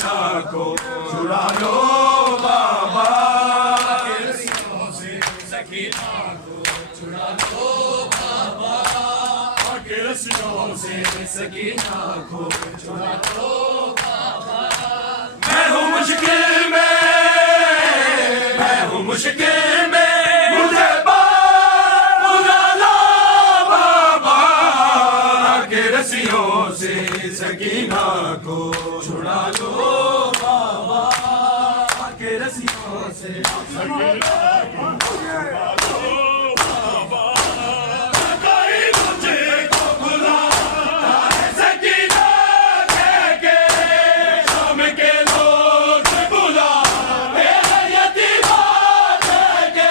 सकीना को छुड़ा लो बाबा के रस्सियों से सकीना को छुड़ा लो बाबा के रस्सियों से सकीना को छुड़ा लो बाबा। मैं हूँ मुश्किल में, मैं हूँ मुश्किल में, मुझे बाहर बुला लो बाबा के रस्सियों से सकीना को छुड़ा लो बाबा के रस्सियों से सकीना को छुड़ा लो बाबा। कोई मुझे को बुलाता है सकीना कह के, शाम के लोग बुलाते हैं यतीमा कह के।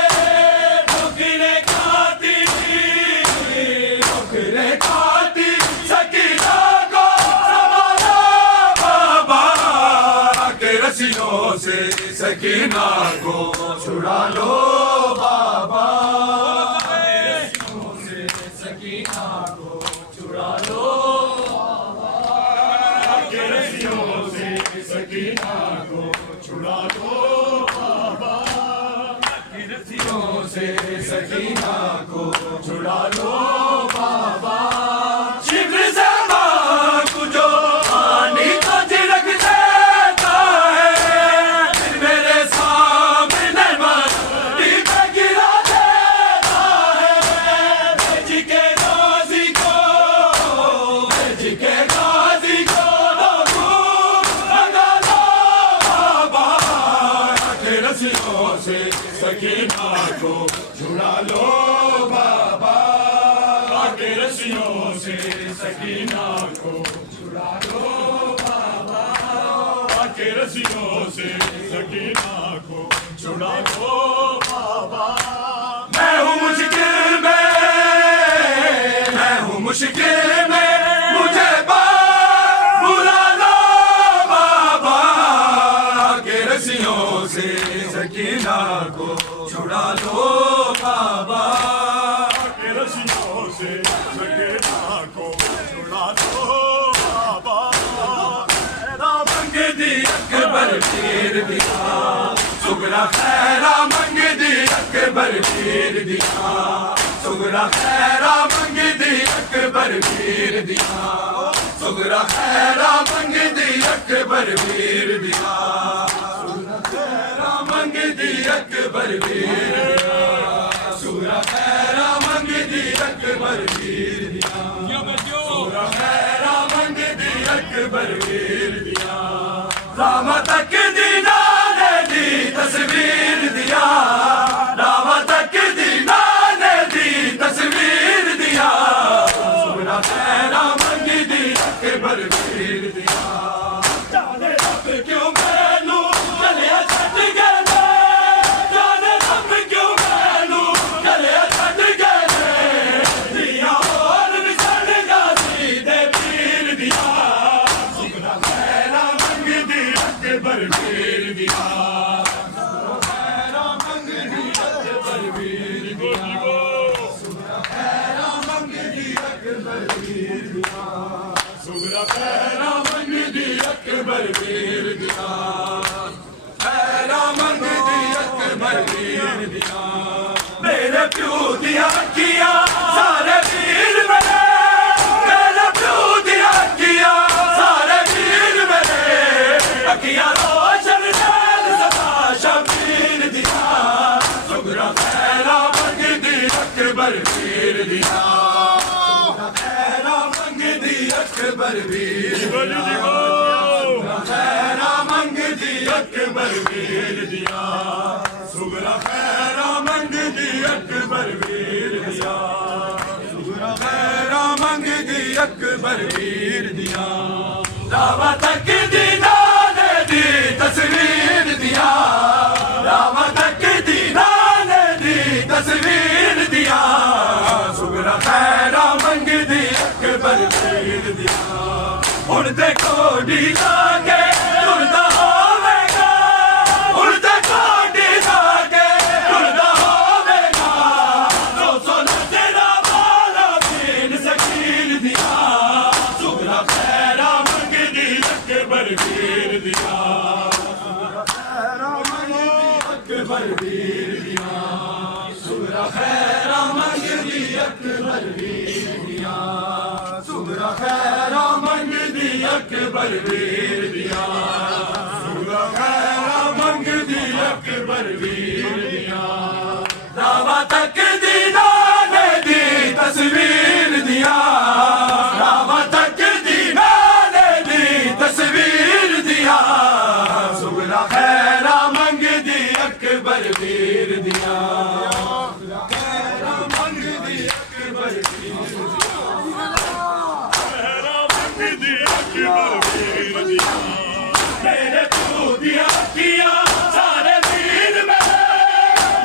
ठोकरे खाती सकीना को संभालो बाबा के रस्सियों से सकीना को छुड़ा लो बाबा के रस्सियों से सकीना को छुड़ा लो बाबा के रस्सियों से सकीना को छुड़ा लो बाबा के रस्सियों से सकीना को छुड़ा लो बाबा। शीघ्र से मांगू जो पानी को झिड़क देता है, फिर मेरे सामने माटी पे गिरा देता है। भेज के गाजी को लगा लो बाबा के रस्सियों से सकीना को छुड़ा लो बाबा के रस्सियों से सकीना को छुड़ा लो बाबा के रस्सियों से सकीना को छुड़ा लो बाबा। मैं हूँ मुश्किल में, मैं हूँ मुश्किल में, मुझे बाहर बुला लो बाबा के रस्सियों से सकीना को छुड़ा लो बाबा के रस्सियों से सकीना को छुड़ा लो बाबा। खैरा मंग दी अकबर पीर दिया, सुगरा खैरा मंग दी अकबर पीर दिया, सुगरा खैरा मंग दी अकबर पीर दिया, सुगरा खैरा मंग दी अकबर पीर दिया, सुगरा खैरा मंग दी अकबर पीर दिया, सुगरा खैरा मंग दी अकबर पीर दिया, सुगरा खैरा मंग दी अकबर पीर दिया। रामा तक दीना ने दी तस्वीर दिया, रामा तक दीना ने दी तस्वीर दिया, सुगरा खैरा मंग दी अकबर पीर दिया। जाने रब क्यों मैनू चलिया छड्ड गए, जाने रब क्यों मैनू चलिया छड्ड गए, दिया होर विछड़ जासी दे पीर दिया, सुगरा खैरा मंग दी अकबर पीर दिया, सुगरा खैरा मंग दी अकबर पीर दिया, सुगरा खैरा मंग दी अकबर पीर दिया, सुगरा खैरा मंग दी अकबर पीर दिया, खैरा मंग दी अकबर पीर दिया। मेरे प्यू दिया किया सारे वीर मेरे, मेरे प्यू दिया किया सारे वीर मेरे, अखियां रोशन नैन सदा शबीर दिया, सुगरा खैरा मंग दी अकबर पीर दिया, सुगरा खैरा मंग दी अकबर पीर दिया, खैरा मंग दी अकबर पीर दिया, सुगरा खैरा मंग दी अकबर पीर दिया, सुगरा खैरा मंग दी अकबर पीर दिया। रामा तक दीना ने दी तस्वीर दिया, रामा तक दीना ने दी तस्वीर दिया, सुगरा खैरा मंग दी अकबर पीर दिया। हुण देखो डी लागे टुरदा होवेगा, हुण देखो डी लागे टुरदा होवेगा, 200 तेरा वाला दिन सकील दिया, सुगरा खैरा मंग दी अकबर पीर अकबर वीर दियां सुगरा खैरा मंगदी अकबर वीर दियां सुगरा खैरा मंगदी अकबर वीर दियां सुगरा खैरा मंगदी अकबर वीर दियां रावा तक दी नाने दी तस्वीर दियां रावा तक दी नाने दी तस्वीर दियां सुगरा खैरा मंगदी अकबर वीर दियां सुगरा खैरा मंगदी अकबर वीर दियां मेरे प्यो दिया किया सारे वीर मेरे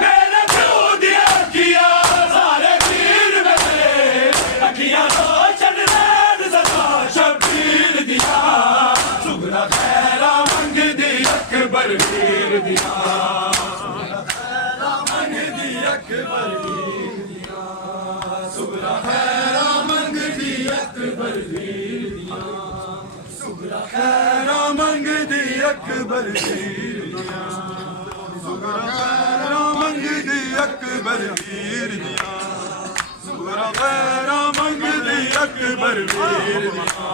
मेरे प्यो दिया किया सारे वीर मेरे अखियां तो चल रहे सदा शबीर दिया सुगरा खैरा मंगदी अकबर वीर दिया सुगरा खैरा मंगदी अकबर वीर दिया सुगरा खैरा मंगदी अकबर वीर दिया सुगरा खैरा मंगदी अकबर वीर दिया सुगरा खैरा मंगदी अकबर वीर दिया सुगरा खैरा मंगदी अकबर वीर दिया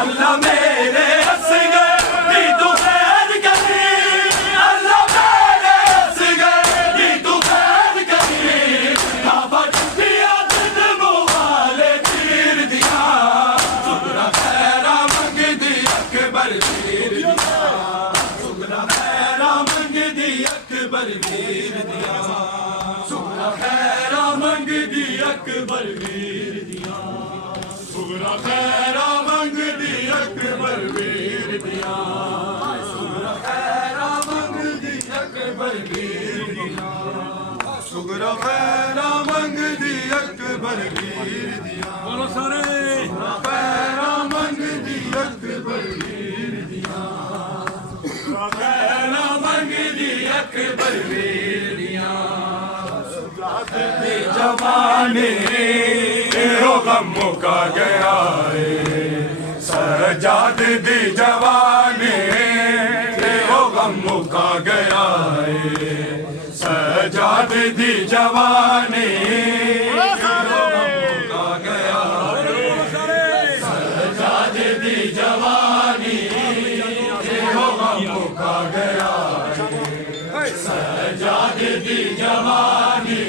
अल्लाह मेरे असगर दी तू खैर करी अल्लाह मेरे असगर दी तू खैर करी बाबा दिया दिन मुहाले तीर दिया सुगरा खैरा मंगदी अकबर वीर दिया सुगरा खैरा मंगदी अकबर वीर दिया सुगरा खैरा मंगदी अकबर वीर दिया सुगरा खैरा मंगदी अकबर वीर दिया सुगरा खैरा मंगदी अकबर वीर दिया सुगरा खैरा मंगदी अकबर वीर दिया बोलो सारे सुगरा खैरा मंगदी अकबर वीर दिया सुगरा खैरा मंगदी अकबर वीर दिया दे जवाने तेरो गम मुका गया है सजाद दी जवाने तेरो गम मुका गया है सजाद दी जवाने तेरो गम मुका गया है सजाद दी जवानी तेरो गम मुका गया है सजाद दी जवानी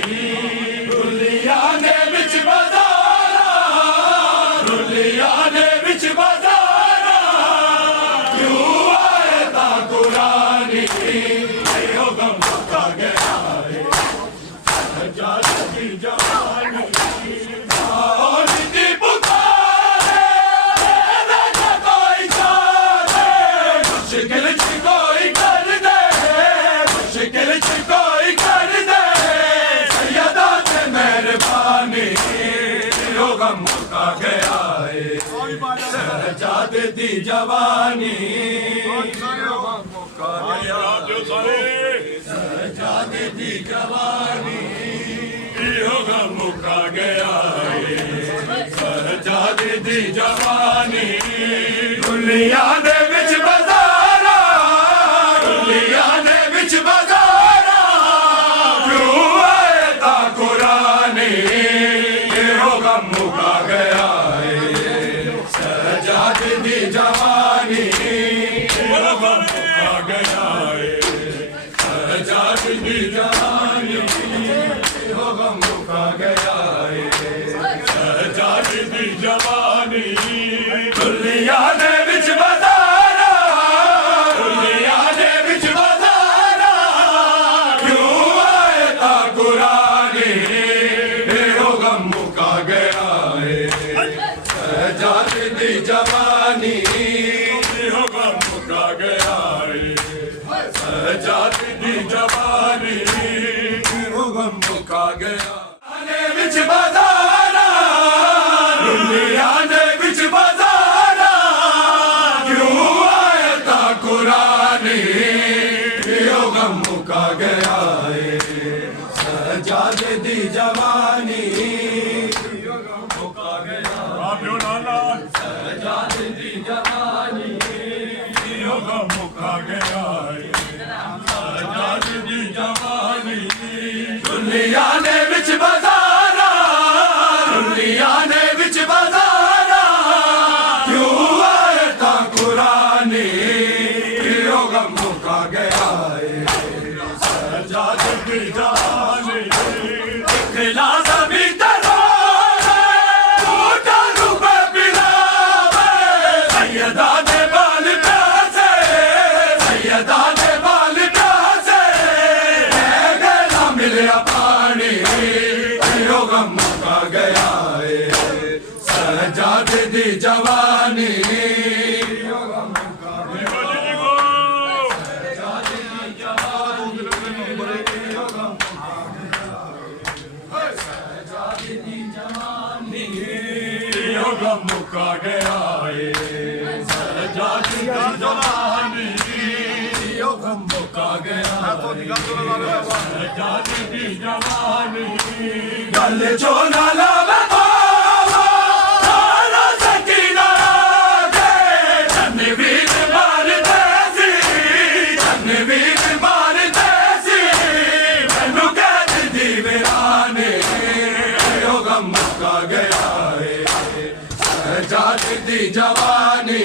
रुलिया ने बिच बाजारा रुलिया ने बिच बाजारा क्यों आए ता कुरानी तेरो गम मुका गया है सजाद दी जवानी और दी पुकारे ना कोई चाहे मुश्किल च कोई कर दे मुश्किल च कोई कर दे सैयदा ते मेहरबानी तेरो गम मुका गया है सजाद दी जवानी तेरो गम मुका गया सजाद दी जवानी तेरो गम मुका गया है सजाद दी जवानी दुनिया दे विच बाजारा दुनिया दे विच बाजारा क्यों आए ता कुरानी तेरो गम मुका गया है सजाद दी जवानी तेरो गम मुका गया है सजाद दी जवानी तेरो गम मुका गया है सजाद दी जवानी दुनिया दे विच बाजारा दुनिया दे विच बाजारा क्यों आए ता कुरानी तेरो गम मुका गया है सजाद दी जवानी तेरो गम मुका गया है सजाद दी जवानी तेरो गम मुका गया ने विच बाजारा दुनिया दे विच बाजारा क्यों आए ता कुरानी तेरो गम मुका गया है सजाद दी जवानी तेरो गम मुका गया सजाद दी जवानी तेरो गम मुका गया है सजाद दी जवानी दी जवानी दिखला सभी तरह टूटा रुपए पिलावे सैयदा दे बाल प्यासे सैयदा दे बाल प्यासे गला मिलया पानी यो गम मुका गया है सजाद दी जवानी गम मुका गया है सजाद दी जवानी यो गम मुका गया सजाद दी जवानी गल चोला लावे तारा सकीना दे जनवीर मार देसी जनवीर मार देसी मैनू कैद दी वीराने यो गम मुका गया है सजाद दी जवानी